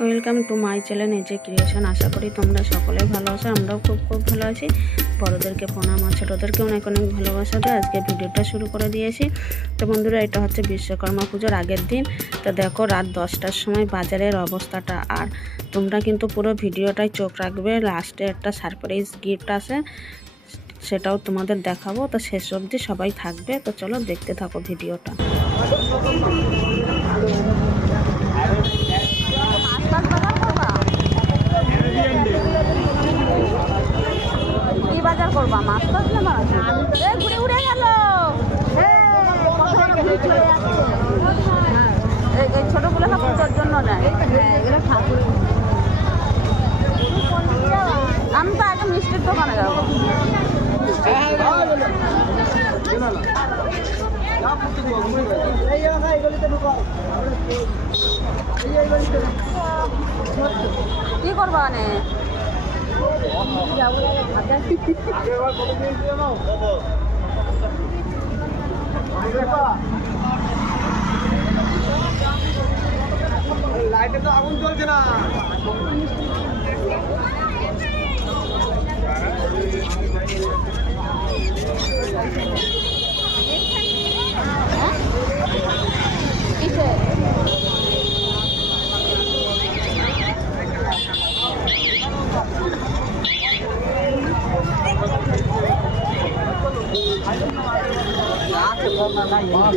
Welcome to my channel নিজে creation. আশা করি তোমরা সকলে ভালো আছো, আমরাও খুব ভালো আছি। বড়োদেরকে প্রণাম আর ছোটোদেরকে অনেক ভালোবাসা দেয়। আজকে ভিডিওটা শুরু করে দিয়েছি। তো বন্ধুরা, এটা হচ্ছে বিশ্বকর্মা পুজোর আগের দিন। তো দেখো রাত 10টার সময় বাজারের অবস্থাটা। আর তোমরা কিন্তু পুরো ভিডিওটাই চোখ রাখবে, লাস্টে একটা সারপ্রাইজ গিফট আছে, সেটাও তোমাদের দেখাবো। তো শেষ অবধি সবাই থাকবে। তো চলো দেখতে থাকো ভিডিওটা। কি বাজার করবা? মাছ টাছ না ঘুরে উড়ে গেল। এই ছোটগুলো সব পুজোর জন্য নেয়। আমি তো আগে মিষ্টির দোকানে যাবো। কি করবা নে? লাইটে তো আগুন জ্বলছে না।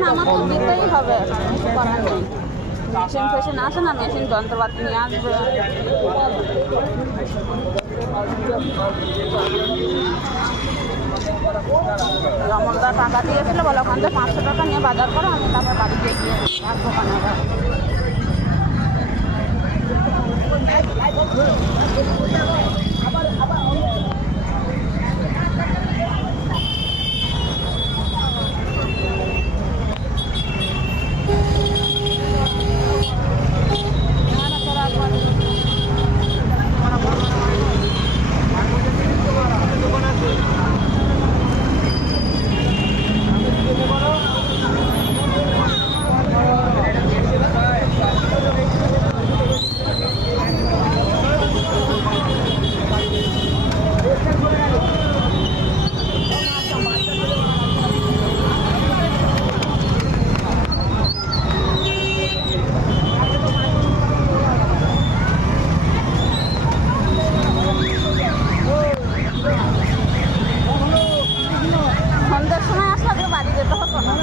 আমার তো দিতেই হবে, কিছু করার নেই। মেশিন ফেশিন আসে না, মেশিন যন্ত্রপাতি নিয়ে আসবে। রমনদা টাকা দিয়েছিল, বলে ওখান থেকে 500 টাকা নিয়ে বাজার করো, আমি তারপর বাড়িতে গিয়ে আর দোকানে আবার। সন্ধ্যার সময় আসলে বাড়ি যেতে হতো না।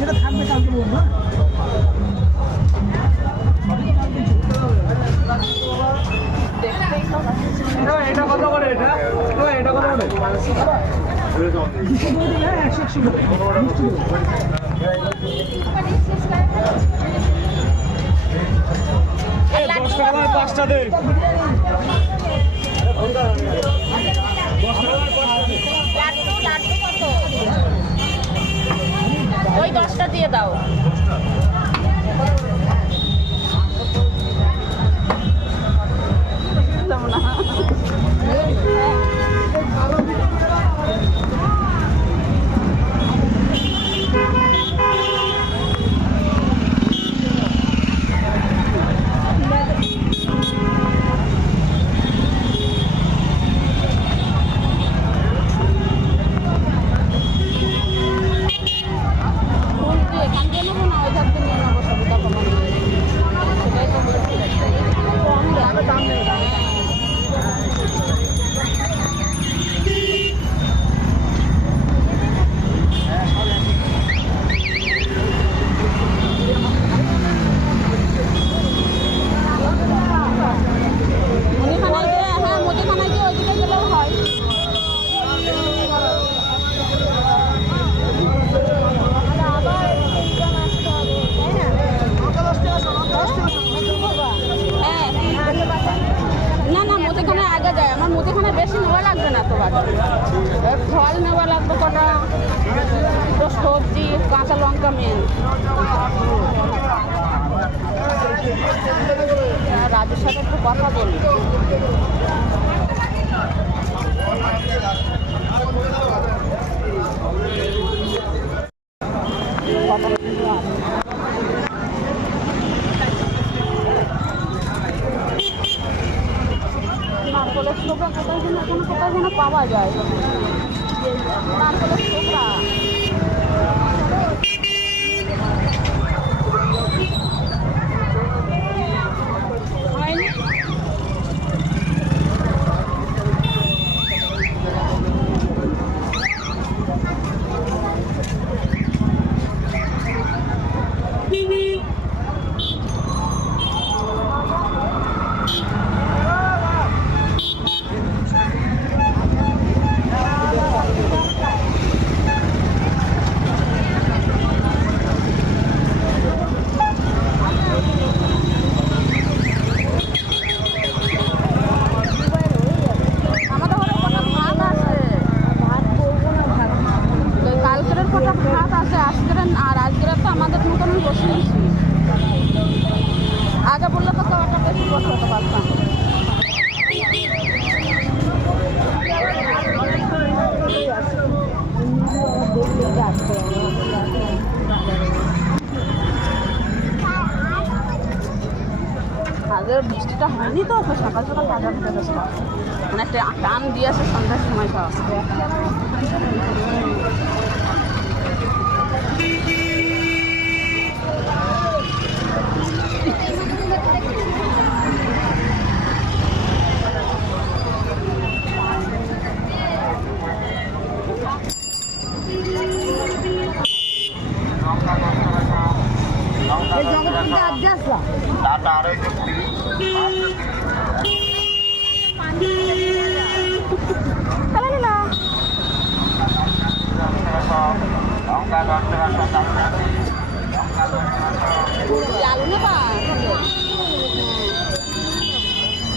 যেটা থাকবে কালকে বলবো। এটা কত করে? এটা কত করে? 10 টাকা 5টা দে। ওই 10টা দিয়ে দাও। সবজি কাঁচা লঙ্কা মেন। রাজুর সাথে একটু কথা বলি। নারকলের ছোকরা কোথায় যেন এখন কোথায় যেন পাওয়া যায়। নারকলের ছোকরা হয়নি। আমাদের ঘরে কটা ভাত আছে, ভাত করবো না ভাত, কালকের কটা ভাত আছে আজকের, আর আজকের তো আমাদের মতন বসে নিচ্ছি। আগে বললে তো একটা বেশি বসাতে পারতাম। আগে বৃষ্টিটা হয়নি তো সকাল সকাল বাজার দিতে চেষ্টা মানে টান দিয়েছে সন্ধ্যার সময় সব।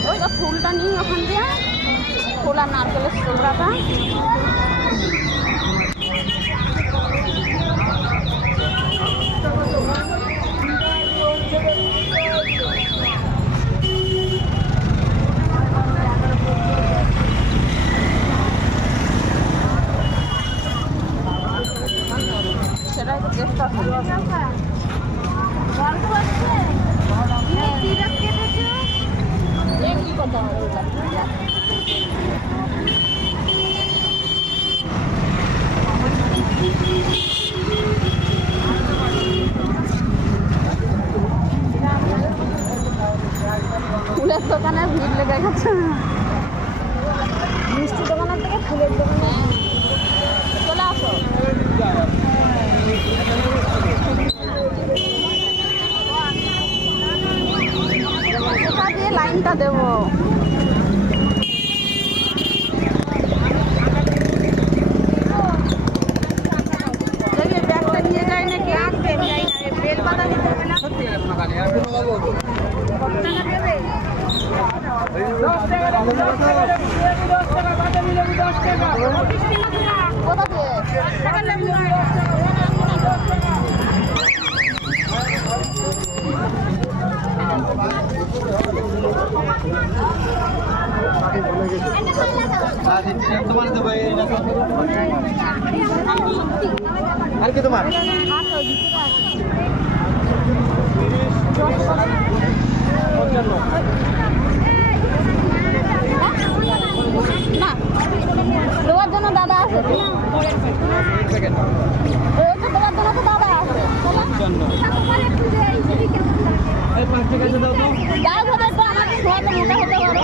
ওই ফুলটা নিই ওখান দিয়ে, ফুল আর নারকেলের ছোকরাটা। সেটাই তো চেষ্টা করি। কি কথা ফুলের দোকানে ভিড় লেগে গেছে। মিষ্টি দোকানের থেকে ফুলের দোকানে চলে আসো। কোথা দিয়ে লাইনটা দেবো? ব্যাগটা নিয়ে যায় নাকি? বেল পাতা দিতে হবে না? কোথা দিয়ে? আর কি তোমার না দেওয়ার জন্য দাদা আছে, দেওয়ার জন্য তো দাদা আছে। যাই হবে তো আমাকে ঘরে মোটা হতে পারো।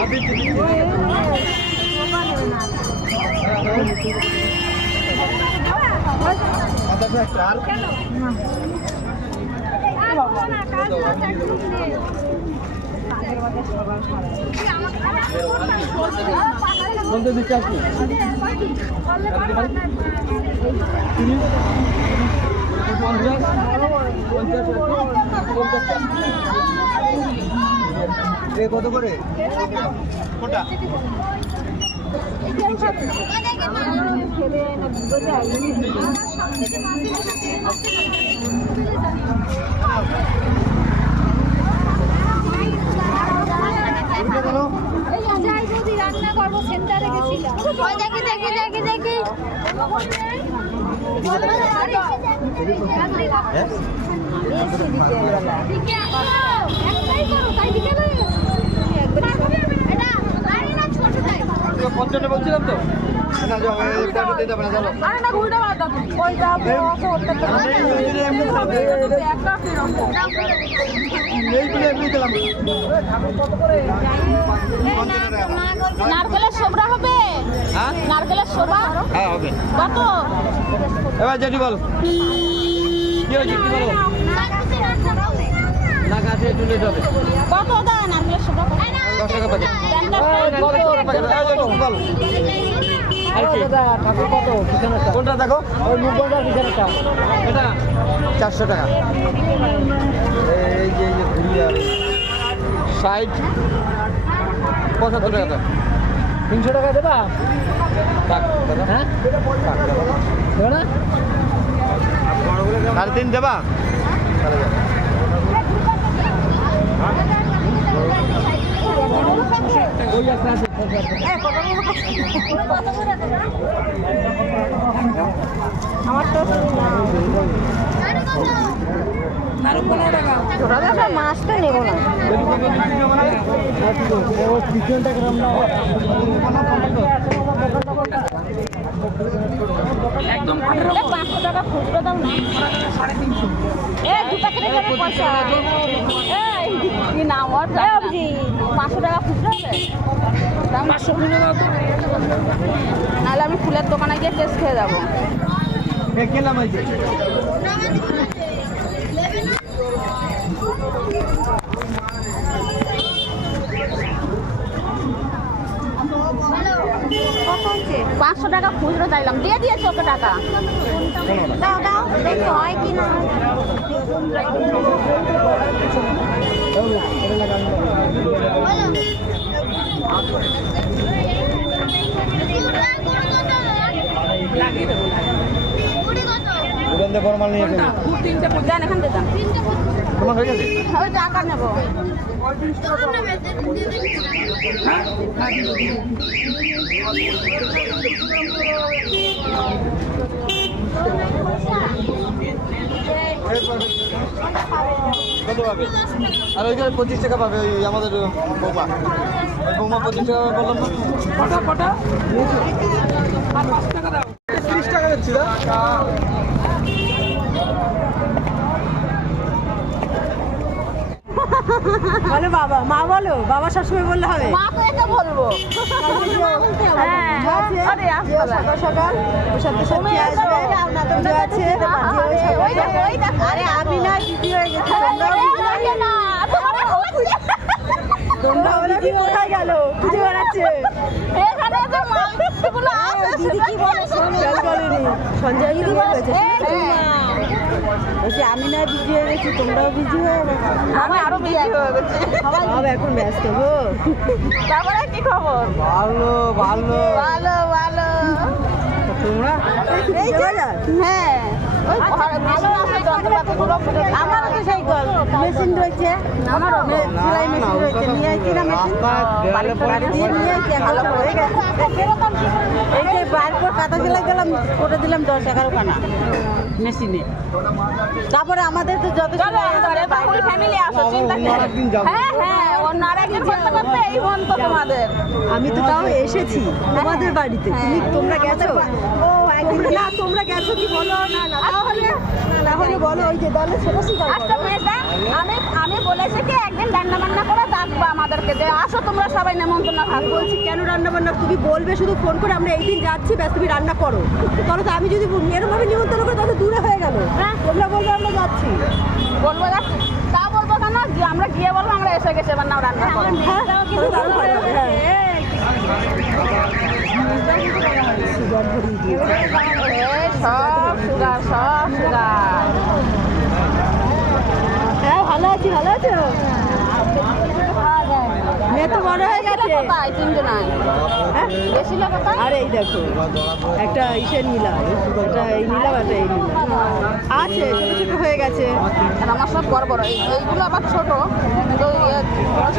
বলতে দিচ্ছি আপনি কত করে? রান্না করবো সেন্টারে গেছিলাম দেখি দেখি দেখি দেখি পঞ্চাশটা বলছিলাম তো আরে না ঘুরতে পারতাম ওই যা বসে উঠতে নারকেলের সোবরা হবে নারকেলের সোবা হ্যাঁ হবে কত এবার যেটি বল কি হয়েছে কি বলো না কাছে একটু নিতে হবে কত দা নারকেলের সোবা 10 টাকা প্যাকেট কোনটা দেখো ওই মুগটা বিছানাটা এটা 400 টাকা এই যে ঘুরি আর 60 75 টাকা 300 টাকা দেবা হ্যাঁ দেবা না 3.5 দেবা ওই একটা আছে আমার তো মাছটা নেবো না একদম 500 টাকা খুচরো দাও না 350 দু প্যাকেটের জন্য পয়সা কি নাম ওর 500 টাকা খুচরো আছে 500 খুলে দাও তো নাহলে আমি ফুলের দোকানে গিয়ে টেস্ট খেয়ে যাবো কেলাম আইছে কত হচ্ছে 500 টাকা খুচরো চাইলাম দিয়ে দিয়েছে ওকে টাকা দাও দাও দেখি হয় কি না দোকানদার বড় মাল নিয়ে যাবে দেন এখান থেকে দেন তোমার হয়ে গেছে ওই টাকা নেবো কত পাবে আর ওইখানে 25 টাকা পাবে ওই আমাদের বৌমা ওই বৌমা 25 টাকা বললাম না কটা কটা আর 5 টাকা দাও 30 টাকা দিচ্ছি না বলো বাবা মা বলো বাবা সবসময় বললে হবে মা তো এটা বলবো হ্যাঁ আরে আসলে সকাল সকাল ওর সাথে সাথে তুমি আসবে পুজো আছে আরে আমি না দিদি হয়ে গেছি তোমরা ওরা কি কোথায় গেল খুঁজে বেড়াচ্ছে এখানে যে মাছগুলো আছে দিদি কি বলে খেয়াল করেনি সঞ্জয় দিদি বলেছে বলছি আমি না বিজি হয়ে গেছি তোমরাও বিজি হয়ে গেছো আমি আরো বেশি হয়ে গেছি সব এখন ব্যস্ত গো তারপরে কি খবর ভালো ভালো ভালো ভালো তোমরা এই যে হ্যাঁ ওই ঘরে ভালো আছে যন্ত্রপাতিগুলো আমারও তো সেই গল মেশিন রয়েছে আমারও সেলাই মেশিন রয়েছে নিয়ে আইছি না মেশিন বাড়ি দিয়ে নিয়ে আইছি ভালো হয়ে গেছে এই যে বাইরপর কাটা সেলাই গেলাম করে দিলাম 10-11 খানা মেশিনে তারপরে আমাদের তো যত চলো এবারে ফুল ফ্যামিলি আসো চিন্তা কি আরেকদিন যাবো। হ্যাঁ হ্যাঁ অন্য আরেকদিন করতে করতে এই মন তো তোমাদের আমি তো তাও এসেছি তোমাদের বাড়িতে তোমরা গেছো ও একদিন না তোমরা গেছো কি বলো না না তাহলে বলো ওই যে দলে ছোট শিকার আচ্ছা মেয়েটা আমি বলেছি কি একদিন রান্না বান্না করে ডাকবো আমাদেরকে যে আসো তোমরা সবাই নেমন্তন্ন থাকবো বলছি কেন রান্না বান্না তুমি বলবে শুধু ফোন করে আমরা এই দিন যাচ্ছি ব্যাস তুমি রান্না করো তাহলে তো আমি যদি এরকম ভাবে নিমন্ত্রণ করি তাহলে দূরে হয়ে গেল হ্যাঁ। তোমরা বলবে আমরা যাচ্ছি বলবো যাচ্ছি তা বলবো কেন যে আমরা গিয়ে বলবো আমরা এসে গেছি এবার নাও রান্না করো হ্যাঁ কিন্তু তারপরে সুগার ভরিয়ে দিয়েছে এই সব সুগার হ্যাঁ ভালো আছি ভালো আছো এত বড় হয়ে গেছে। কোথায় তিনজনায় হ্যাঁ? গেছিল কোথায়? আর এই দেখো একটা ইসের নীলা, একটা এই নীলা, একটা এই নীলা আছে, ছোট ছোট হয়ে গেছে। আর আমার সব বড় বড়, এইগুলো আবার ছোট, কিন্তু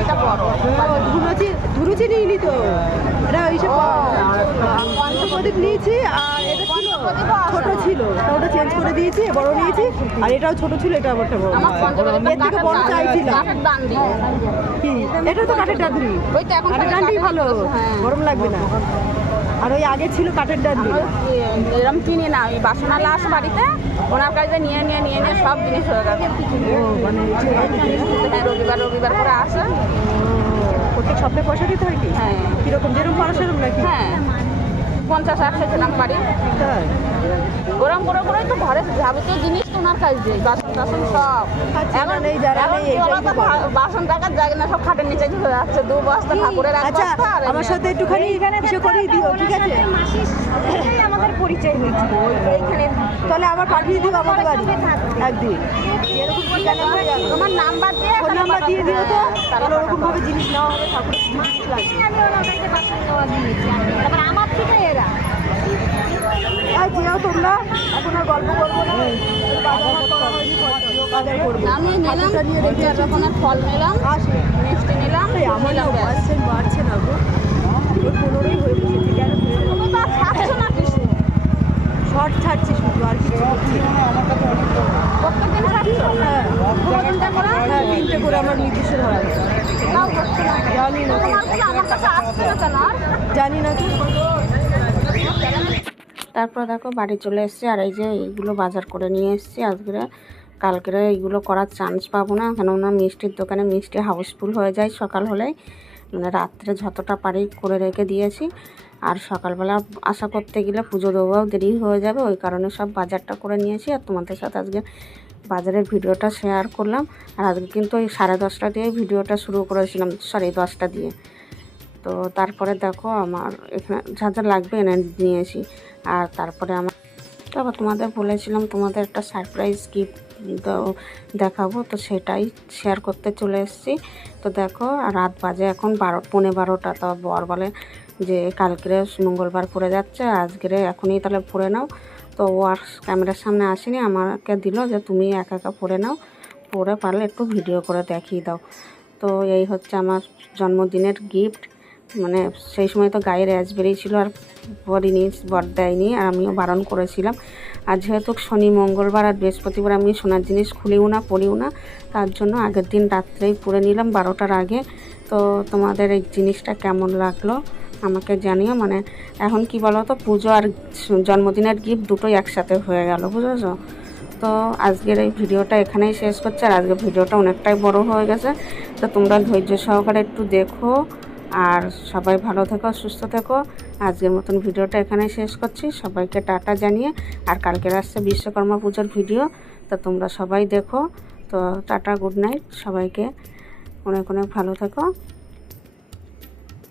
এটা বড়। ধুরুচি নিইনি তো, এটা ওইসব পঞ্চপ্রদীপ নিয়েছি। আর এটা ছিল ছোট ছিল, ওটা চেঞ্জ করে দিয়েছি, বড় নিয়েছি। আর এটাও ছোট ছিল, এটা আবারটা বড়। আমার পঞ্চপ্রদীপটা এর থেকে বড় চাইছিলাম। কাঠের ডান দিয়ে। কি এটা তো কাঠের ডান্ডি, ওই তো এখন কাঠের ডান্ডি ভালো, হ্যাঁ। গরম লাগবে না। আর ওই আগে ছিল কাঠের ডান্ডি। এরকম কিনি না, ওই বাসনালা আসে বাড়িতে, ওনার কাছে নিয়ে সব জিনিস হয়ে গেছে। মানে হ্যাঁ, রবিবার করে আসে। প্রত্যেক সপ্তাহে পয়সা দিতে হয় কি? হ্যাঁ। কিরকম যেরকম পারো সেরকম নাকি? হ্যাঁ, 50-60 জনাম পারি। তাই? গরম করে তো ঘরে যাবতীয় জিনিস তো ওনার কাছে দেয়, বাসন টাসন সব। আচ্ছা, এখন এই যারা এখন নেই, ওরা এইটাই তো তো বাসন টাকার জায়গা না, সব খাটের নিচে চলে যাচ্ছে। 2 বস্তা ঠাকুরের, 1 আচ্ছা, বস্তা আর আমার সাথে একটুখানি কিছু করে দিও, ঠিক আছে? আমাদের পরিচয় হয়েছিল এইখানে। তাহলে আবার পাঠিয়ে দিও আমাদের বাড়ি একদিন। এরকম ঠিকানা হয়ে গেল। তোমার নাম্বার দিয়ে ফোন নাম্বার দিয়ে দিও তো, তাহলে তাহলে ওরকম ভাবে জিনিস নেওয়া হবে, ঠাকুরের জিনিস লাগবে। আমি ওনাদেরকে বাসন দেওয়া দিয়েছি, তারপর আমার থেকে এরা আর যেও তোমরা, এখন আর গল্প করবো না। বাজার করা হয়নি, বাজার করবো। আমি নিলাম ঠাকুরটা নিয়ে রেখে 4 রকমের ফল নিলাম, আসি। মিষ্টি নিলাম, এই আমার না নিলাম ব্যাস। বাড়ছে না গো, ওই 15ই হয়ে গেছে, কেন তুমি তো আর খাচ্ছ না কিছু, শর্ট ছাড়ছি শুধু, আর কিছু করছি না। প্রত্যেকদিন খাচ্ছ। হ্যাঁ, 2-3টা করে হ্যাঁ, 3টে করে আমার নির্দিষ্ট ধরা আছে। তাও করছো না। জানি না, তোমার আমার কাছে আসছে না কেন আর? জানি না তো। তারপর দেখো বাড়ি চলে এসেছি। আর এই যে এইগুলো বাজার করে নিয়ে এসেছি আজকে। কালকে এইগুলো করার চান্স পাবো না, কেননা মিষ্টির দোকানে মিষ্টি হাউসফুল হয়ে যায় সকাল হলেই। মানে রাত্রে যতটা পারি করে রেখে দিয়েছি। আর সকালবেলা আশা করতে গেলে পুজো দেওয়াও দেরি হয়ে যাবে, ওই কারণে সব বাজারটা করে নিয়েছি। আর তোমাদের সাথে আজকে বাজারের ভিডিওটা শেয়ার করলাম। আর আজকে কিন্তু ওই 10:30 দিয়ে ভিডিওটা শুরু করেছিলাম, 10:30 দিয়ে। তো তারপরে দেখো আমার এখানে যা যা লাগবে এনে নিয়েছি। আর তারপরে তারপর তোমাদের বলেছিলাম তোমাদের একটা সারপ্রাইজ গিফট দেখাবো, তো সেটাই শেয়ার করতে চলে এসেছি। তো দেখো রাত বাজে এখন 12:15। তো বর বলে যে কালকে মঙ্গলবার পড়ে যাচ্ছে, আজকের এখনই তাহলে পড়ে নাও। তো ও আর ক্যামেরার সামনে আসেনি, আমাকে দিল যে তুমি একা পড়ে নাও, পড়ে পারলে একটু ভিডিও করে দেখিয়ে দাও। তো এই হচ্ছে আমার জন্মদিনের গিফট। মানে সেই সময় তো গায়ে র্যাশ বেরিয়েছিল, আর বর দেয়নি, আর আমিও বারণ করেছিলাম। আর যেহেতু শনি, মঙ্গলবার আর বৃহস্পতিবার আমি সোনার জিনিস খুলিও না, পরিও না, তার জন্য আগের দিন রাত্রেই পরে নিলাম 12টার আগে। তো তোমাদের এই জিনিসটা কেমন লাগলো আমাকে জানিও। মানে এখন কি বলো তো, পুজো আর জন্মদিনের গিফট দুটোই একসাথে হয়ে গেল, বুঝেছো? তো আজকের এই ভিডিওটা এখানেই শেষ করছি। আর আজকের ভিডিওটা অনেকটাই বড় হয়ে গেছে, তো তোমরা ধৈর্য সহকারে একটু দেখো। আর সবাই ভালো থেকো, সুস্থ থেকো। আজকের মতন ভিডিওটা এখানেই শেষ করছি। সবাইকে টাটা জানিয়ে, আর কালকের আসছে বিশ্বকর্মা পুজোর ভিডিও, তো তোমরা সবাই দেখো। তো টাটা, গুড নাইট, সবাইকে অনেক অনেক ভালো থেকো।